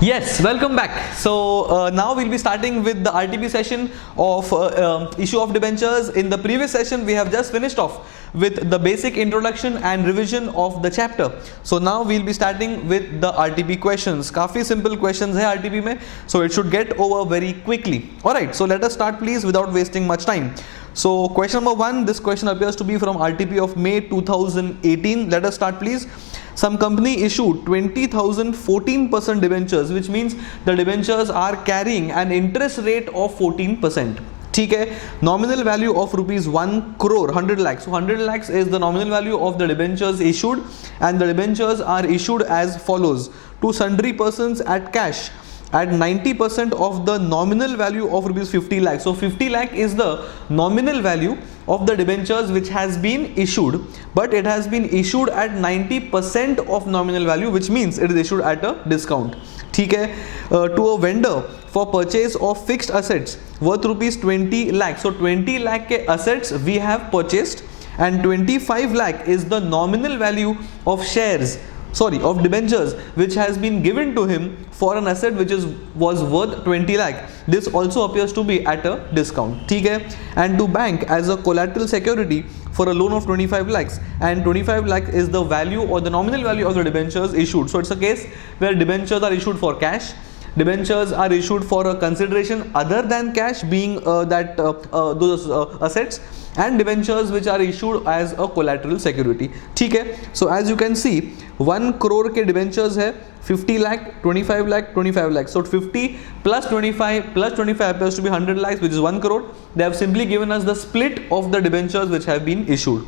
Yes, welcome back. So now we'll be starting with the RTP session of issue of debentures. In the previous session, we have just finished off with the basic introduction and revision of the chapter. So now we'll be starting with the RTP questions. काफी simple questions है RTP में, so it should get over very quickly. Alright, so let us start please without wasting much time. So question number 1, this question appears to be from RTP of May 2018. Let us start please. Some company issued 20,000 14% debentures, which means the debentures are carrying an interest rate of 14%. ठीक है, nominal value of rupees 1 crore 100 lakhs. So 100 lakhs is the nominal value of the debentures issued, and the debentures are issued as follows: to sundry persons at cash at 90% of the nominal value of rupees 50 lakh. So 50 lakh is the nominal value of the debentures which has been issued, but it has been issued at 90% of nominal value, which means it is issued at a discount. ठीक है, to a vendor for purchase of fixed assets worth rupees 20 lakh. So 20 lakh के assets we have purchased, and 25 lakh is the nominal value of shares, of debentures which has been given to him for an asset which was worth 20 lakh. This also appears to be at a discount. ठीक है, and to bank as a collateral security for a loan of 25 lakhs, and 25 lakh is the value or the nominal value of the debentures issued. So it's a case where debentures are issued for cash. Debentures are issued for a consideration other than cash, being those assets, and debentures which are issued as a collateral security. ठीक है, so as you can see 1 crore के debentures है, 50 lakh, 25 lakh, 25 lakh. So 50 plus 25 plus 25 appears to be 100 lakhs, which is 1 crore. They have simply given us the split of the debentures which have been issued.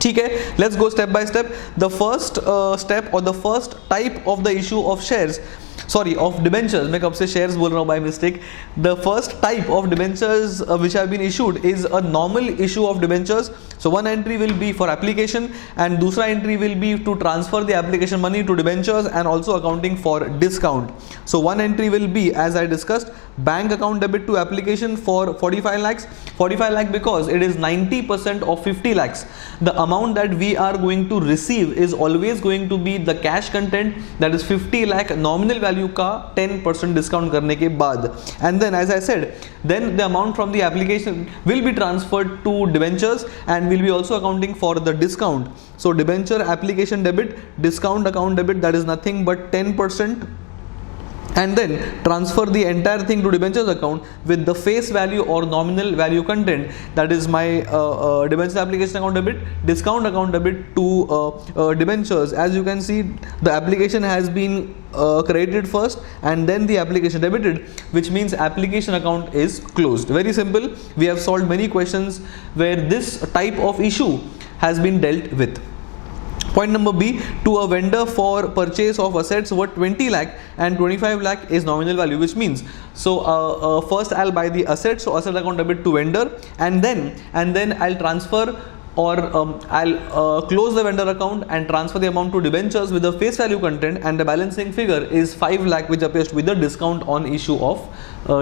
ठीक है, let's go step by step. The first step or the first type of the issue of shares, of debentures, मैं कब से shares बोल रहा हूँ by mistake. The first type of debentures which have been issued is a normal issue of debentures. So one entry will be for application, and दूसरा entry will be to transfer the application money to debentures and also accounting for discount. So one entry will be, as I discussed, bank account debit to application for 45 lakhs. 45 lakh because it is 90% of 50 lakhs. The amount that we are going to receive is always going to be the cash content, that is 50 lakh nominal value का 10% discount करने के बाद. And then, as I said, then the amount from the application will be transferred to debentures and will be also accounting for the discount. So debenture application debit, discount account debit, that is nothing but 10%, and then transfer the entire thing to debentures account with the face value or nominal value content, that is my debenture application account debit, discount account debit to debentures. As you can see, the application has been credited first and then the application debited, which means application account is closed. Very simple. We have solved many questions where this type of issue has been dealt with. Point number B, to a vendor for purchase of assets worth 20 lakh and 25 lakh is nominal value, which means, so first I'll buy the asset, so asset account debit to vendor, and then I'll transfer or I'll close the vendor account and transfer the amount to debentures with the face value content, and the balancing figure is 5 lakh, which appears to be the discount on issue of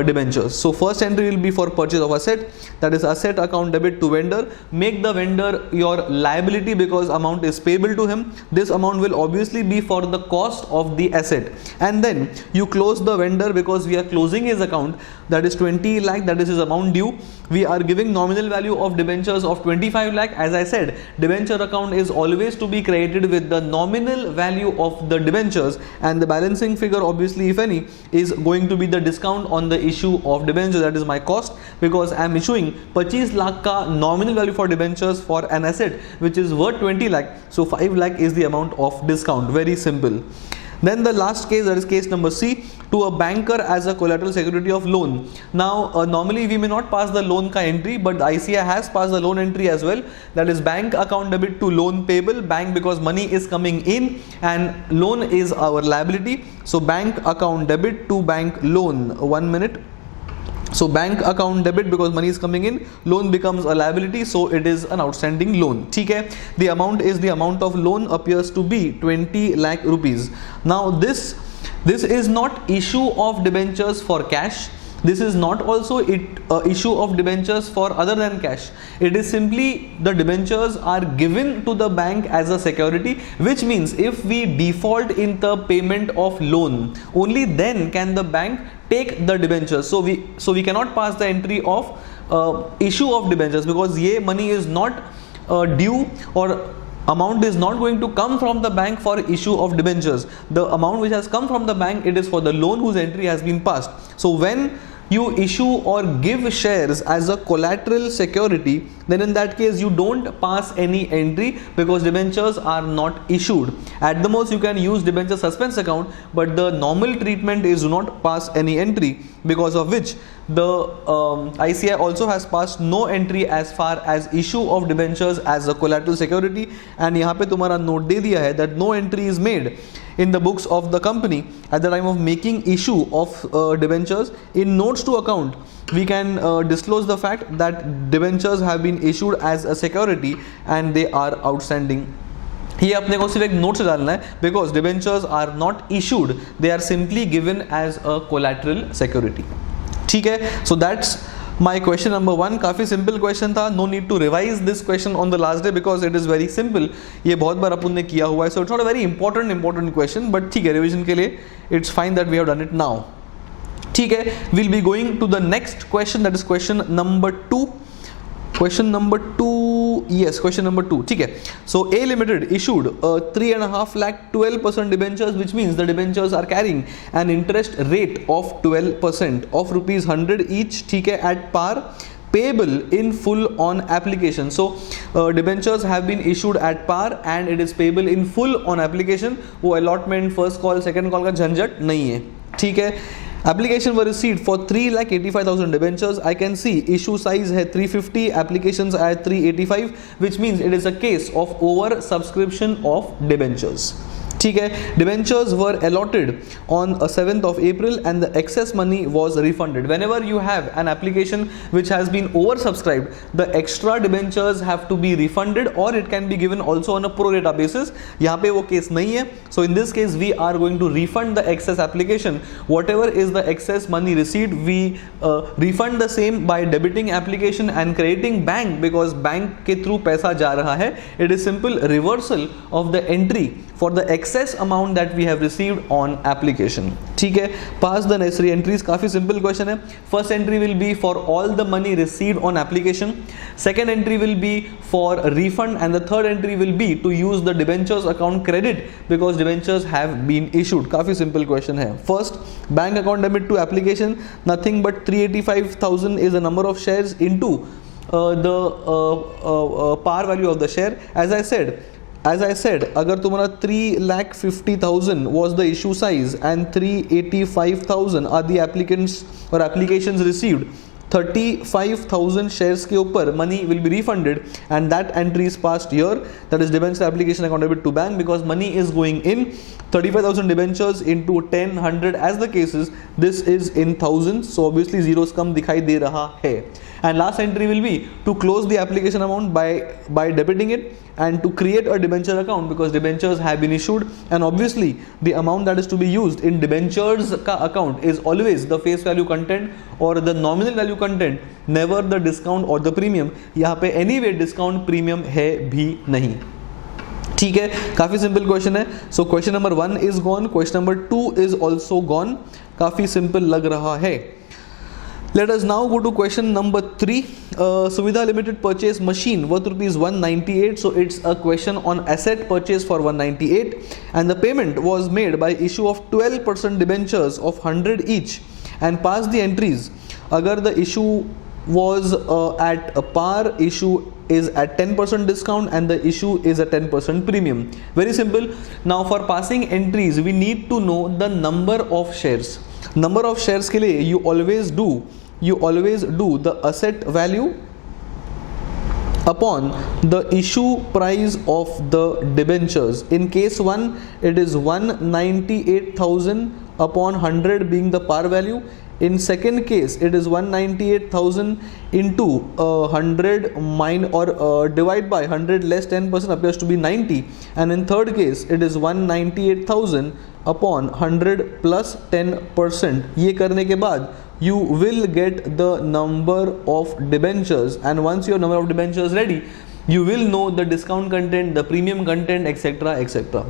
debentures. So first entry will be for purchase of asset, that is asset account debit to vendor. Make the vendor your liability because amount is payable to him. This amount will obviously be for the cost of the asset, and then you close the vendor because we are closing his account, that is 20 lakh, that is his amount due. We are giving nominal value of debentures of 25 lakh. As I said, debenture account is always to be created with the nominal value of the debentures, and the balancing figure, obviously if any, is going to be the discount on the issue of debentures, that is my cost, because I am issuing 25 lakh ka nominal value for debentures for an asset which is worth 20 lakh. So 5 lakh is the amount of discount. Very simple. Then the last case, that is case number C, to a banker as a collateral security of loan. Now normally we may not pass the loan ka entry, but the ICAI has passed the loan entry as well, that is bank account debit to loan payable. Bank because money is coming in and loan is our liability. So bank account debit to bank loan. 1 minute. So bank account debit because money is coming in, loan becomes a liability, so it is an outstanding loan. ठीक है, the amount is the amount of loan appears to be 20 lakh rupees. Now this is not issue of debentures for cash. This is not also issue of debentures for other than cash. It is simply the debentures are given to the bank as a security, which means if we default in the payment of loan, only then can the bank take the debentures. So we cannot pass the entry of issue of debentures, because ye money is not due, or amount is not going to come from the bank for issue of debentures. The amount which has come from the bank, it is for the loan whose entry has been passed. So when you issue or give shares as a collateral security, then in that case you don't pass any entry, because debentures are not issued. At the most you can use debenture suspense account, but the normal treatment is do not pass any entry, because of which the ICI also has passed no entry as far as issue of debentures as a collateral security. And यहाँ पे तुम्हारा note दे दिया है that no entry is made in the books of the company at the time of making issue of debentures. In notes to account, we can disclose the fact that debentures have been issued as a security and they are outstanding. ये अपने को सिर्फ एक note से डालना है, because debentures are not issued, they are simply given as a collateral security. ठीक है, so that's my question number 1. काफ़ी सिंपल क्वेश्चन था, no need to revise this question on the last day because it is very simple. ये बहुत बार अपन ने किया हुआ है, so it's not a very important question, but ठीक है, revision के लिए it's fine that we have done it now. ठीक है, we'll be going to the next question, that is question number 2. Question number 2, yes, question number 2. ठीक है, so A Limited issued 3.5 lakh 12% debentures, which means the debentures are carrying an interest rate of 12% of rupees 100 each, ठीक है, at par, payable in full on application. So debentures have been issued at par and it is payable in full on application. वो allotment, first call, second call का झंझट नहीं है, ठीक है. Application were received for 3,85,000 debentures. I can see issue size है 350, applications are 385, which means it is a case of over subscription of debentures. ठीक है, debentures were allotted on 7th of April and the excess money was refunded. Whenever you have an application which has been oversubscribed, the extra debentures have to be refunded, or it can be given also on a pro rata basis. यहाँ पे वो case नहीं है, so in this case we are going to refund the excess application. Whatever is the excess money received, we refund the same by debiting application and crediting bank, because bank के through पैसा जा रहा है. It is simple reversal of the entry for the excess amount that we have received on application. ठीक है, pass the necessary entries. काफी simple question है. First entry will be for all the money received on application. Second entry will be for refund, and the third entry will be to use the debentures account credit because debentures have been issued. काफी simple question है. First, bank account debit to application, nothing but 385,000 is the number of shares into the par value of the share. As I said, अगर तुम्हारा 3,50,000 was the issue size and 385,000 are the applicants or applications received, 35,000 shares के ऊपर money will be refunded, and that entry is passed here, that is debenture application account debit to bank, because money is going in. 35,000 debentures into 10, 100 as the cases, this is in thousands, so obviously zeros कम दिखाई दे रहा है. And last entry will be to close the application amount by debiting it, and to create a debenture account because debentures have been issued, and obviously the amount that is to be used in debentures का account is always the face value content or the nominal value content, never the discount or the premium. यहाँ पे anyway discount premium है भी नहीं. ठीक है, काफी simple question है. So question number 1 is gone, question number 2 is also gone. काफी सिंपल लग रहा है. Let us now go to question number 3. Suvidha Limited purchase machine worth rupees 198. So it's a question on asset purchase for 198, and the payment was made by issue of 12% debentures of 100 each, and pass the entries. Agar the issue was at a par, issue is at 10% discount, and the issue is a 10% premium. Very simple. Now for passing entries, we need to know the number of shares. Number of shares के लिए you always do the asset value upon the issue price of the debentures. In case 1, it is 198,000 upon 100 being the par value. In second case, it is 198,000 into 100 divide by 100 less 10% appears to be 90. And in third case, it is 198,000 upon 100 plus 10%. ये करने के बाद you will get the number of debentures, and once your number of debentures ready, you will know the discount content, the premium content, etc, etc.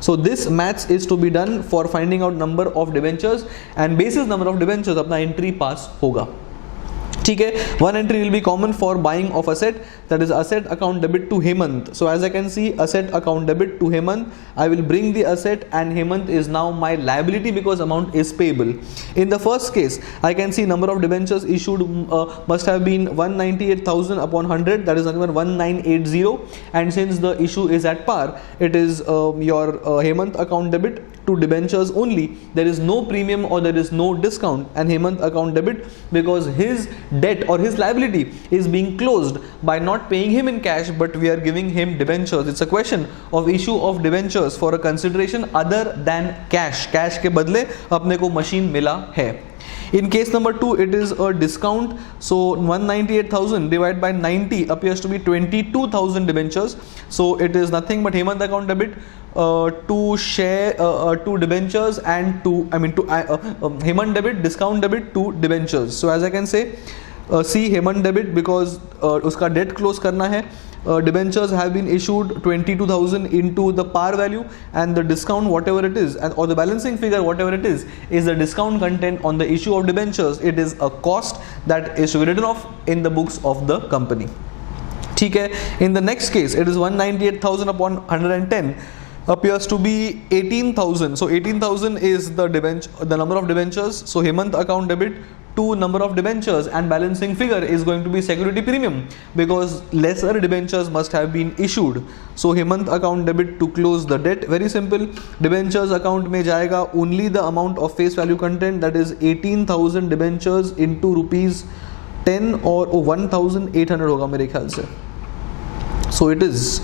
So this maths is to be done for finding out number of debentures, and basis number of debentures अपना entry pass होगा. ठीक है, one entry will be common for buying of asset, that is asset account debit to Hemant. So as I can see, asset account debit to Hemant, I will bring the asset and Hemant is now my liability because amount is payable. In the first case, I can see number of debentures issued must have been 198,000 upon 100, that is number 1980, and since the issue is at par, it is your Hemant account debit to debentures only. There is no premium or there is no discount, and Hemant account debit because his debt or his liability is being closed by not paying him in cash, but we are giving him debentures. It's a question of issue of debentures for a consideration other than cash. Cash के बदले अपने को machine मिला है. In case number 2, it is a discount. So 198,000 divided by 90 appears to be 22,000 debentures. So it is nothing but Hemant account debit to share to debentures and to Hemant debit, discount debit to debentures. So as I can say, see Hemant debit because उसका debt close करना है. Debentures have been issued 22,000 into the par value, and the discount whatever it is, or the balancing figure whatever it is the discount content on the issue of debentures. It is a cost that is to be written off in the books of the company. ठीक है. In the next case, it is 198,000 upon 110 appears to be 18,000. So 18,000 is the number of debentures. So Hemant account debit to number of debentures, and balancing figure is going to be security premium because lesser debentures must have been issued. So Hemant account debit to close the debt. Very simple. Debentures account में जाएगा only the amount of face value content, that is 18,000 debentures into rupees 10 or 1,800 होगा मेरे ख्याल से. So it is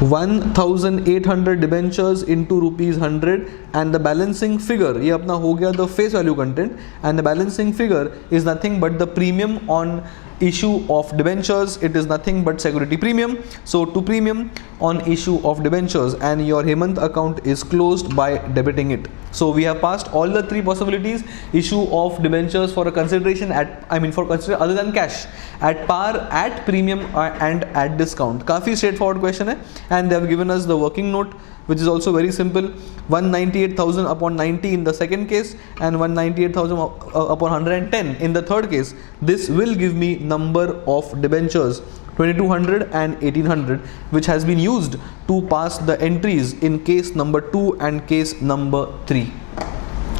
1,800 debentures into rupees 100, and the balancing figure ये अपना हो गया the face value content, and the balancing figure is nothing but the premium on issue of debentures. It is nothing but security premium. So to premium on issue of debentures, and your Hemant account is closed by debiting it. So we have passed all the three possibilities: issue of debentures for a consideration at for consideration other than cash, at par, at premium, and at discount. काफी straightforward question है, and they have given us the working note, which is also very simple. 198,000 upon 90 in the second case, and 198,000 upon 110 in the third case. This will give me number of debentures 2200 and 1800, which has been used to pass the entries in case number 2 and case number 3.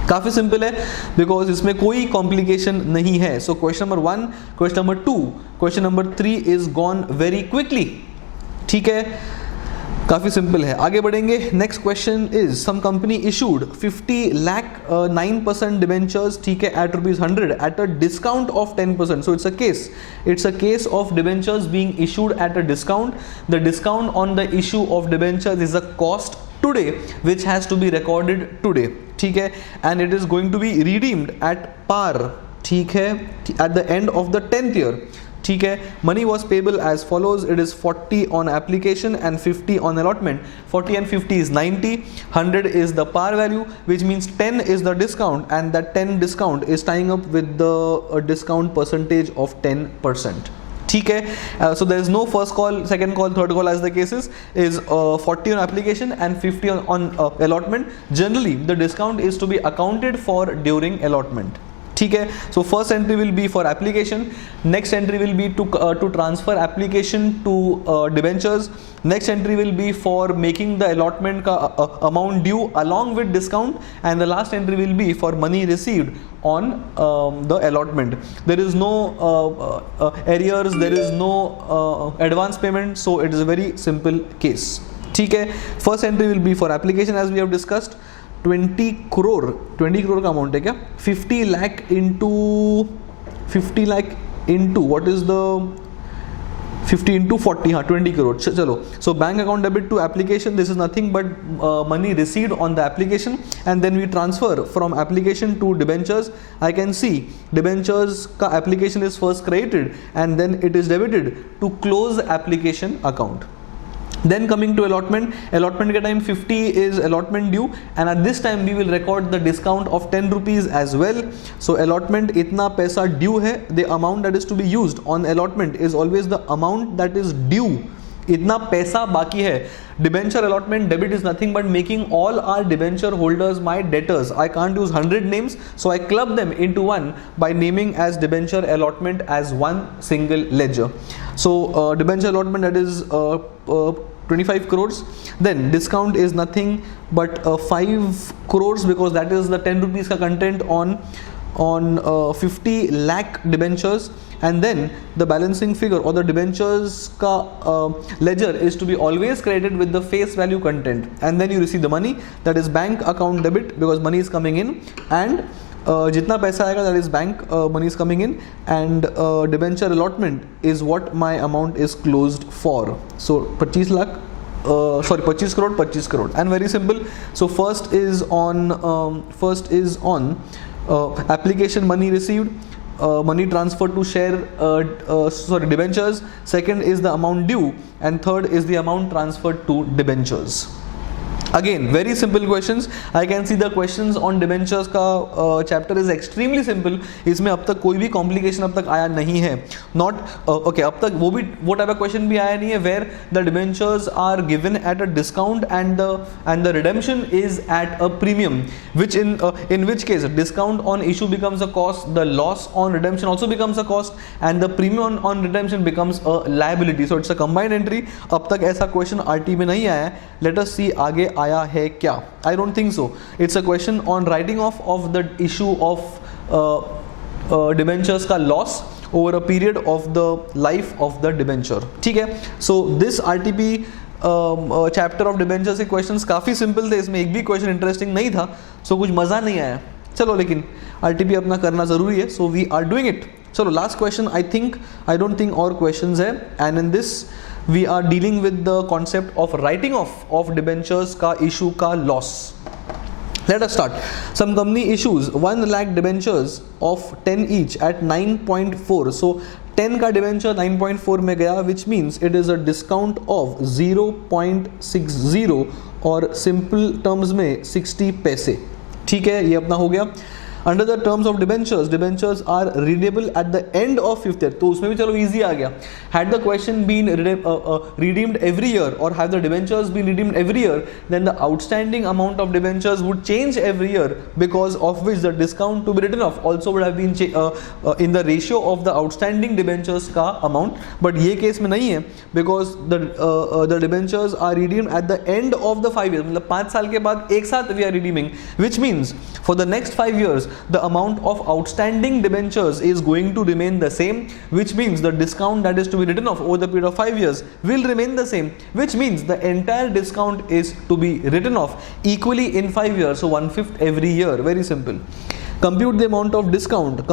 काफ़ी simple है because इसमें कोई complication नहीं है. So question number 1, question number 2, question number 3 is gone very quickly. ठीक है, काफ़ी simple है. आगे बढ़ेंगे. Next question is some company issued 50 lakh 9% debentures, ठीक है, at ₹100 at a discount of 10%. So it's a case of debentures being issued at a discount. The discount on the issue of debentures is a cost today which has to be recorded today. ठीक है, and it is going to be redeemed at par. ठीक है, at the end of the 10th year. ठीक है, money was payable as follows. It is 40 on application and 50 on allotment. 40 and 50 is 90. 100 is the par value, which means 10 is the discount, and that 10 discount is tying up with the discount percentage of 10%. ठीक है, so there is no first call, second call, third call as the cases is 40 on application and 50 on allotment. Generally the discount is to be accounted for during allotment. ठीक है, so first entry will be for application, next entry will be to transfer application to debentures, next entry will be for making the allotment का amount due along with discount, and the last entry will be for money received on the allotment. There is no arrears, there is no advance payment, so it is a very simple case. ठीक है, first entry will be for application as we have discussed. 20 crore का amount है क्या? 50 lakh into what is the 50 into 40, हाँ 20 crore. चलो, so bank account debit to application, this is nothing but money received on the application, and then we transfer from application to debentures. I can see debentures का application is first credited and then it is debited to close application account. Then coming to allotment के time 50 is allotment due, and at this time we will record the discount of 10 rupees as well. So allotment इतना पैसा due है, the amount that is to be used on allotment is always the amount that is due. इतना पैसा बाकी है. Debenture allotment debit is nothing but making all our debenture holders my debtors. I can't use 100 names, so I club them into one by naming as debenture allotment as one single ledger. So debenture allotment, that is 25 crores. Then discount is nothing but 5 crores, because that is the 10 rupees ka content on 50 lakh debentures. And then the balancing figure or the debentures ka ledger is to be always credited with the face value content, and then you receive the money, that is bank account debit, because money is coming in, and jitna paisa aayega, that is bank money is coming in, and debenture allotment is what my amount is closed for. So 25 lakh, 25 crore, and very simple. So first is on application money received, money transferred to share debentures. Second is the amount due, and third is the amount transferred to debentures. Again, very simple questions. I can see the questions on debentures का chapter is extremely simple. इसमें अब तक कोई भी complication अब तक आया नहीं है. Not okay. अब तक वो type of question भी आया नहीं है where the debentures are given at a discount and the redemption is at a premium. Which in which case discount on issue becomes a cost, the loss on redemption also becomes a cost, and the premium on redemption becomes a liability. So it's a combined entry. अब तक ऐसा question RT में नहीं आया है. Let us see आगे आया है क्या. I don't think so. It's a question on writing off of the issue of debentures का loss over a period of the life of the debenture. ठीक है. So this RTP chapter of debentures के questions काफ़ी simple थे. इसमें एक भी question interesting नहीं था. So कुछ मज़ा नहीं आया. चलो, लेकिन RTP अपना करना ज़रूरी है. So we are doing it. चलो, last question. I don't think और questions है. And in this we are dealing with the concept of writing off of debentures का issue का loss. Let us start. Some company issues 1 lakh debentures of 10 each at 9.4. So 10 का debenture 9.4 में गया, which means it is a discount of 0.60 और simple terms में 60 पैसे. ठीक है, ये अपना हो गया. Under the terms of debentures are redeemable at the end of 5th year. तो उसमें भी चलो easy आ गया. Had the question been redeemed every year, or have the debentures been redeemed every year, then the outstanding amount of debentures would change every year, because of which the discount to be written off also would have been in the ratio of the outstanding debentures का amount. But ये case में नहीं है, because the debentures are redeemed at the end of the 5 years. मतलब 5 साल के बाद एक साथ we are redeeming, which means for the next 5 years the amount of outstanding debentures is going to remain the same, which means the discount that is to be written off over the period of 5 years will remain the same, which means the entire discount is to be written off equally in 5 years, so 1/5 every year. Very simple. Compute the amount of discount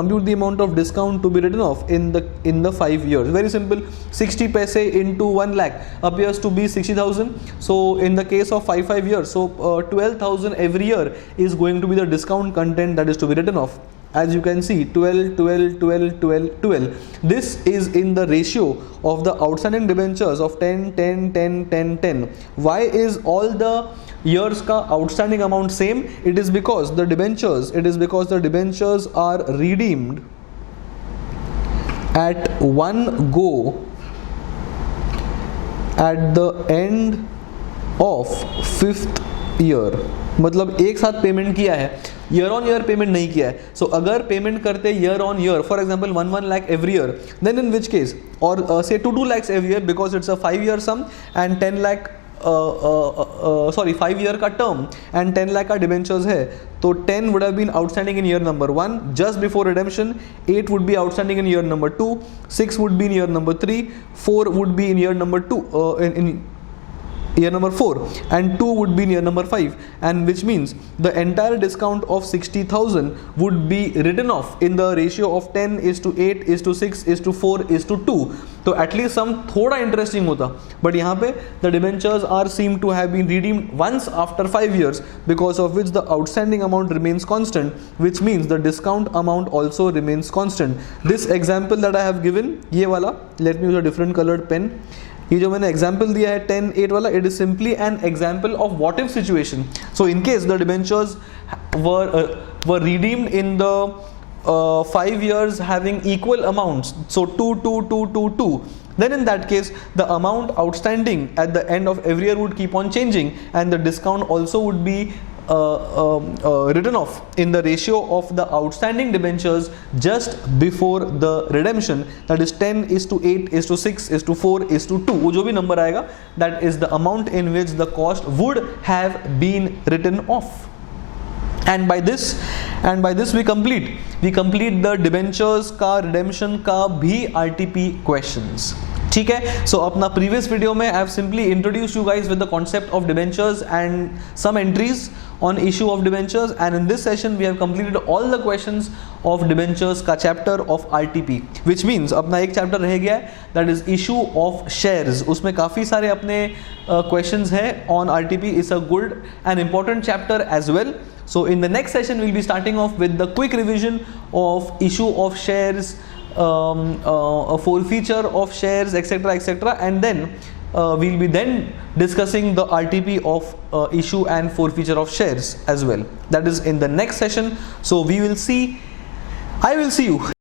to be written off in the 5 years. Very simple. 60 paise into 1 lakh appears to be 60,000. So in the case of 5 years, so 12,000 every year is going to be the discount content that is to be written off. As you can see, 12, 12, 12, 12, 12. This is in the ratio of the outstanding debentures of 10, 10, 10, 10, 10. Why is all the years का outstanding amount same? It is because the debentures are redeemed at one go at the end of 5th year. मतलब एक साथ payment किया है, year on year payment नहीं किया है. सो अगर पेमेंट करते year on year, for example 1 lakh every year, then in which case, or say 2 lakhs every year, because it's a 5 year sum and 10 lakh 5 year का term and 10 lakh का debentures है, तो 10 would have been outstanding in year number 1 just before redemption, 8 would be outstanding in year number 2, 6 would be in year number 3, 4 would be in year number 2 in year number 4, and 2 would be in year number 5, and which means the entire discount of 60,000 would be written off in the ratio of 10:8:6:4:2. तो at least some थोड़ा interesting होता, but यहाँ पे the debentures are seem to have been redeemed once after 5 years, because of which the outstanding amount remains constant, which means the discount amount also remains constant. This example that I have given, ये वाला, let me use a different colored pen. ये जो मैंने example दिया है 10(8) वाला, it is simply an example of what if situation. So in case the debentures were redeemed in the 5 years having equal amounts, so 2 2 2 2 2, then in that case the amount outstanding at the end of every year would keep on changing, and the discount also would be written off in the ratio of the outstanding debentures just before the redemption, that is 10:8:6:4:2. वो जो भी number आएगा, that is the amount in which the cost would have been written off. And by this we complete the debentures का redemption का भी RTP questions. ठीक है. So अपना previous video में I have simply introduced you guys with the concept of debentures and some entries on issue of debentures, and in this session we have completed all the questions of debentures का chapter of RTP, which means अपना एक chapter रह गया है, that is issue of shares. उसमें काफ़ी सारे अपने questions हैं on RTP. It's a good and important chapter as well. So in the next session we'll be starting off with the quick revision of issue of shares, a forfeiture of shares, etc., and then we'll be then discussing the RTP of issue and forfeiture of shares as well. That is in the next session. So I will see you.